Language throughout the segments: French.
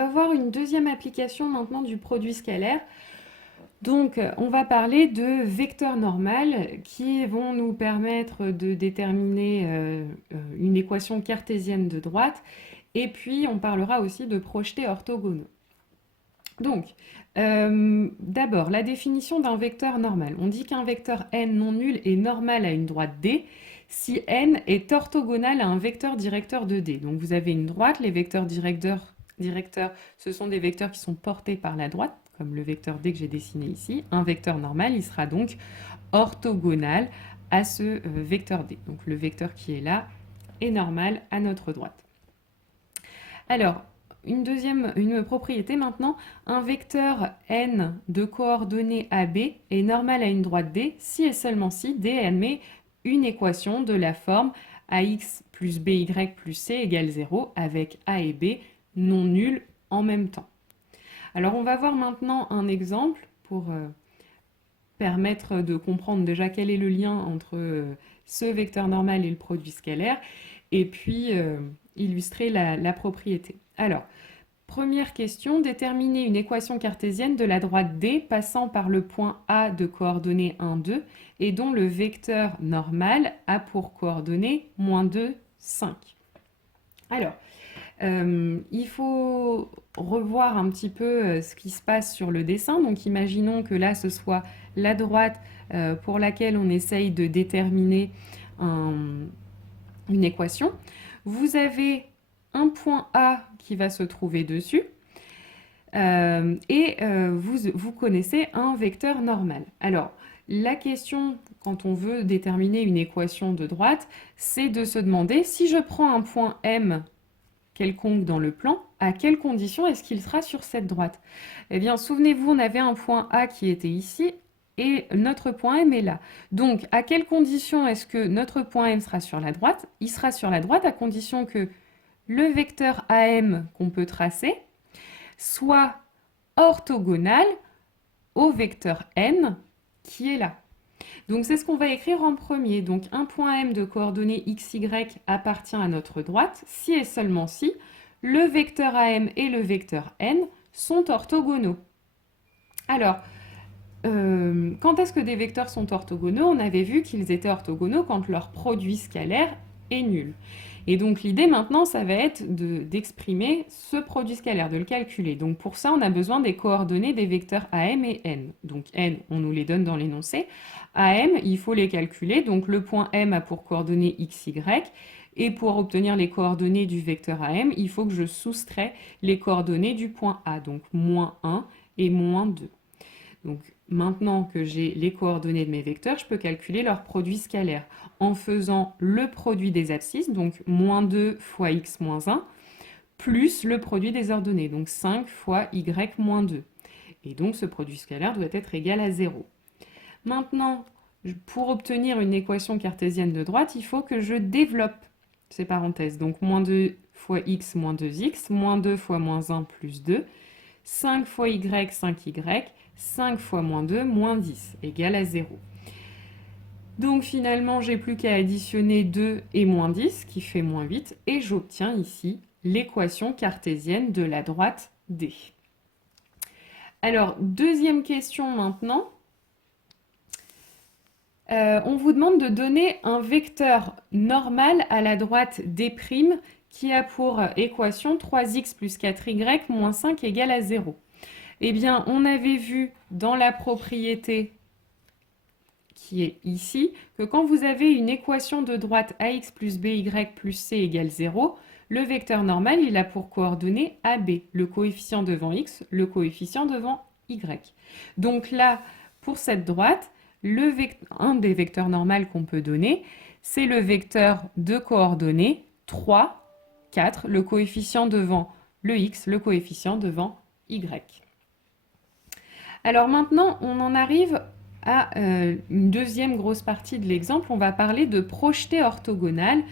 va voir une deuxième application maintenant du produit scalaire. Donc, on va parler de vecteurs normales qui vont nous permettre de déterminer une équation cartésienne de droite. Et puis, on parlera aussi de projetés orthogonaux. Donc, d'abord, la définition d'un vecteur normal. On dit qu'un vecteur n non nul est normal à une droite D si n est orthogonal à un vecteur directeur de D. Donc, vous avez une droite, les vecteurs directeurs, ce sont des vecteurs qui sont portés par la droite, comme le vecteur D que j'ai dessiné ici. Un vecteur normal, il sera donc orthogonal à ce vecteur D. Donc, le vecteur qui est là est normal à notre droite. Alors, une propriété maintenant, un vecteur n de coordonnées AB est normal à une droite D si et seulement si D admet une équation de la forme ax plus by plus c égale 0 avec a et b non nuls en même temps. Alors on va voir maintenant un exemple pour permettre de comprendre déjà quel est le lien entre ce vecteur normal et le produit scalaire et puis illustrer la propriété. Alors, première question, déterminer une équation cartésienne de la droite D passant par le point A de coordonnées 1, 2 et dont le vecteur normal a pour coordonnées moins 2, 5. Alors, il faut revoir un petit peu ce qui se passe sur le dessin. Donc, imaginons que là, ce soit la droite pour laquelle on essaye de déterminer une équation. Vous avez un point A qui va se trouver dessus et vous connaissez un vecteur normal. Alors, la question, quand on veut déterminer une équation de droite, c'est de se demander si je prends un point M quelconque dans le plan, à quelles conditions est-ce qu'il sera sur cette droite? Eh bien, souvenez-vous, on avait un point A qui était ici et notre point M est là. Donc, à quelles conditions est-ce que notre point M sera sur la droite? Il sera sur la droite à condition que le vecteur AM qu'on peut tracer soit orthogonal au vecteur N qui est là. Donc c'est ce qu'on va écrire en premier. Donc un point M de coordonnées xy appartient à notre droite si et seulement si le vecteur AM et le vecteur N sont orthogonaux. Alors, quand est-ce que des vecteurs sont orthogonaux? On avait vu qu'ils étaient orthogonaux quand leur produit scalaire est nul. Et donc l'idée maintenant, ça va être d'exprimer ce produit scalaire, de le calculer. Donc pour ça, on a besoin des coordonnées des vecteurs AM et N. Donc N, on nous les donne dans l'énoncé. AM, il faut les calculer. Donc le point M a pour coordonnées XY. Et pour obtenir les coordonnées du vecteur AM, il faut que je soustrais les coordonnées du point A. Donc moins 1 et moins 2. Donc maintenant que j'ai les coordonnées de mes vecteurs, je peux calculer leur produit scalaire en faisant le produit des abscisses, donc moins 2 fois x moins 1, plus le produit des ordonnées, donc 5 fois y moins 2. Et donc ce produit scalaire doit être égal à 0. Maintenant, pour obtenir une équation cartésienne de droite, il faut que je développe ces parenthèses. Donc moins 2 fois x moins 2x, moins 2 fois moins 1 plus 2, 5 fois y, 5y, 5 fois moins 2, moins 10, égale à 0. Donc finalement, j'ai plus qu'à additionner 2 et moins 10, qui fait moins 8, et j'obtiens ici l'équation cartésienne de la droite D. Alors, deuxième question maintenant. On vous demande de donner un vecteur normal à la droite D' qui a pour équation 3x plus 4y moins 5 égale à 0. Eh bien, on avait vu dans la propriété qui est ici, que quand vous avez une équation de droite ax plus by plus c égale 0, le vecteur normal, il a pour coordonnées AB, le coefficient devant x, le coefficient devant y. Donc là, pour cette droite, un des vecteurs normaux qu'on peut donner, c'est le vecteur de coordonnées 3, 4, le coefficient devant le x, le coefficient devant y. Alors maintenant, on en arrive à une deuxième grosse partie de l'exemple. On va parler de projeté orthogonal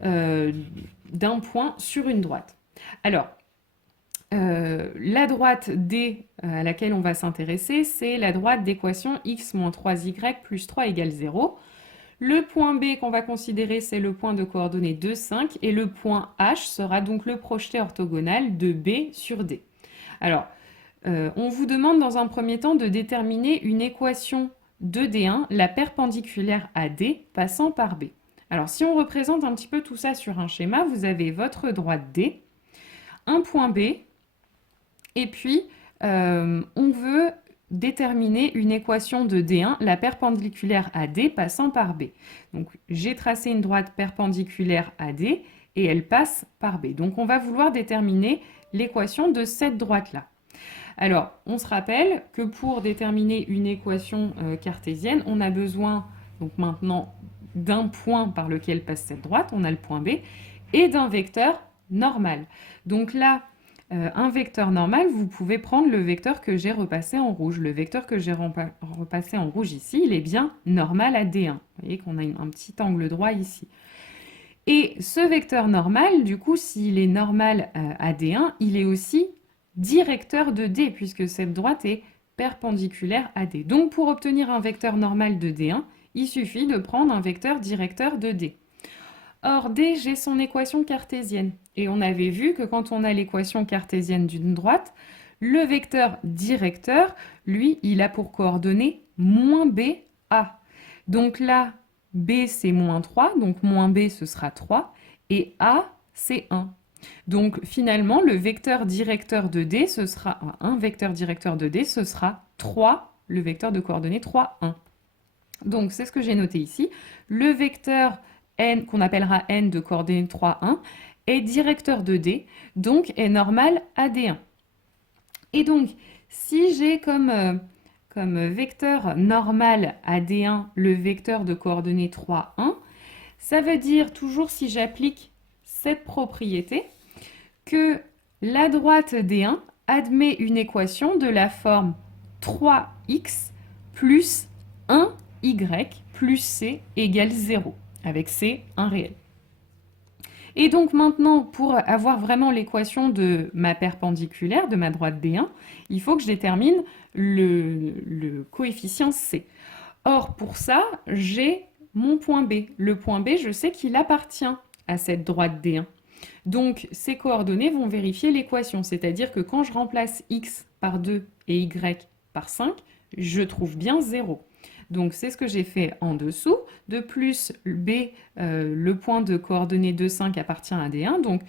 d'un point sur une droite. Alors, la droite D à laquelle on va s'intéresser, c'est la droite d'équation x moins 3y plus 3 égale 0. Le point B qu'on va considérer, c'est le point de coordonnées 2, 5, et le point H sera donc le projeté orthogonal de B sur D. Alors, on vous demande dans un premier temps de déterminer une équation de D1, la perpendiculaire à D, passant par B. Alors, si on représente un petit peu tout ça sur un schéma, vous avez votre droite D, un point B, et puis on veut déterminer une équation de D1, la perpendiculaire à D passant par B. Donc, j'ai tracé une droite perpendiculaire à D et elle passe par B. Donc, on va vouloir déterminer l'équation de cette droite-là. Alors, on se rappelle que pour déterminer une équation cartésienne, on a besoin donc maintenant d'un point par lequel passe cette droite, on a le point B, et d'un vecteur normal. Donc là, un vecteur normal, vous pouvez prendre le vecteur que j'ai repassé en rouge. Le vecteur que j'ai repassé en rouge ici, il est bien normal à D1. Vous voyez qu'on a un petit angle droit ici. Et ce vecteur normal, du coup, s'il est normal à D1, il est aussi directeur de D, puisque cette droite est perpendiculaire à D. Donc, pour obtenir un vecteur normal de D1, il suffit de prendre un vecteur directeur de D. Or, D, j'ai son équation cartésienne. Et on avait vu que quand on a l'équation cartésienne d'une droite, le vecteur directeur, lui, il a pour coordonnée moins B, A. Donc là, B, c'est moins 3, donc moins B, ce sera 3, et A, c'est 1. Donc finalement, le vecteur directeur de D, ce sera un vecteur directeur de D, ce sera 3, le vecteur de coordonnées 3, 1. Donc c'est ce que j'ai noté ici. Le vecteur n, qu'on appellera n de coordonnées 3, 1, est directeur de D, donc est normal à D1. Et donc, si j'ai comme vecteur normal à D1 le vecteur de coordonnées 3, 1, ça veut dire, toujours si j'applique cette propriété, que la droite D1 admet une équation de la forme 3x plus 1y plus c égale 0, avec c un réel. Et donc maintenant, pour avoir vraiment l'équation de ma perpendiculaire, de ma droite D1, il faut que je détermine le coefficient c. Or, pour ça, j'ai mon point B. Le point B, je sais qu'il appartient à cette droite D1. Donc, ces coordonnées vont vérifier l'équation, c'est-à-dire que quand je remplace x par 2 et y par 5, je trouve bien 0. Donc, c'est ce que j'ai fait en dessous. De plus, B, le point de coordonnées 2, 5 appartient à D1. Donc,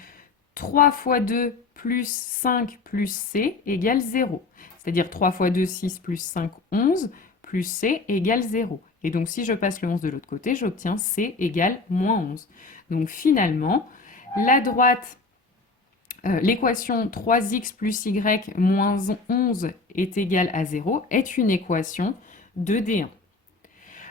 3 fois 2 plus 5 plus C égale 0. C'est-à-dire 3 fois 2, 6 plus 5, 11 plus C égale 0. Et donc, si je passe le 11 de l'autre côté, j'obtiens C égale moins 11. Donc, finalement, la droite, l'équation 3x plus y moins 11 est égale à 0 est une équation de D1.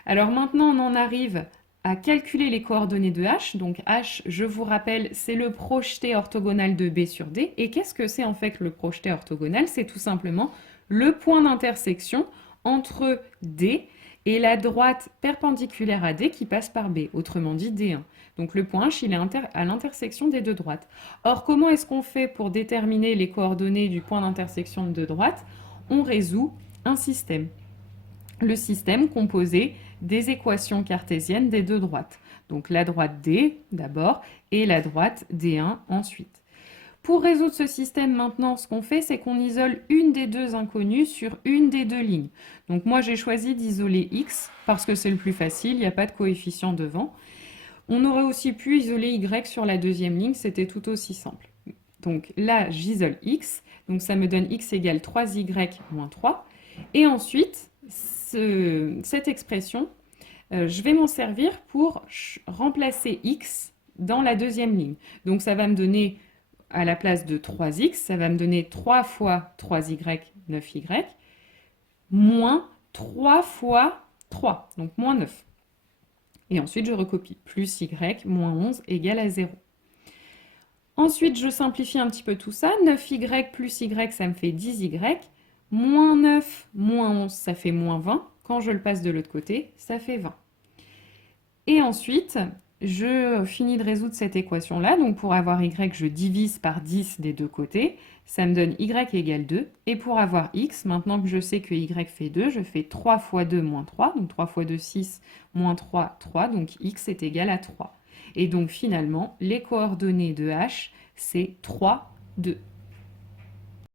Alors maintenant, on en arrive à calculer les coordonnées de H. Donc H, je vous rappelle, c'est le projeté orthogonal de B sur D. Et qu'est-ce que c'est en fait le projeté orthogonal? C'est tout simplement le point d'intersection entre D et la droite perpendiculaire à D qui passe par B, autrement dit D1. Donc le point H, il est à l'intersection des deux droites. Or, comment est-ce qu'on fait pour déterminer les coordonnées du point d'intersection de deux droites? On résout un système. Le système composé des équations cartésiennes des deux droites. Donc la droite D d'abord et la droite D1 ensuite. Pour résoudre ce système maintenant, ce qu'on fait, c'est qu'on isole une des deux inconnues sur une des deux lignes. Donc moi, j'ai choisi d'isoler x parce que c'est le plus facile, il n'y a pas de coefficient devant. On aurait aussi pu isoler y sur la deuxième ligne, c'était tout aussi simple. Donc là, j'isole x, donc ça me donne x égale 3y moins 3. Et ensuite, cette expression, je vais m'en servir pour remplacer x dans la deuxième ligne. Donc ça va me donner, à la place de 3x, ça va me donner 3 fois 3y, 9y, moins 3 fois 3, donc moins 9. Et ensuite, je recopie. Plus y, moins 11, égale à 0. Ensuite, je simplifie un petit peu tout ça. 9y plus y, ça me fait 10y. Moins 9, moins 11, ça fait moins 20. Quand je le passe de l'autre côté, ça fait 20. Et ensuite, je finis de résoudre cette équation-là. Donc pour avoir y, je divise par 10 des deux côtés. Ça me donne y égale 2. Et pour avoir x, maintenant que je sais que y fait 2, je fais 3 fois 2 moins 3. Donc 3 fois 2, 6, moins 3, 3. Donc x est égal à 3. Et donc finalement, les coordonnées de h, c'est 3, 2.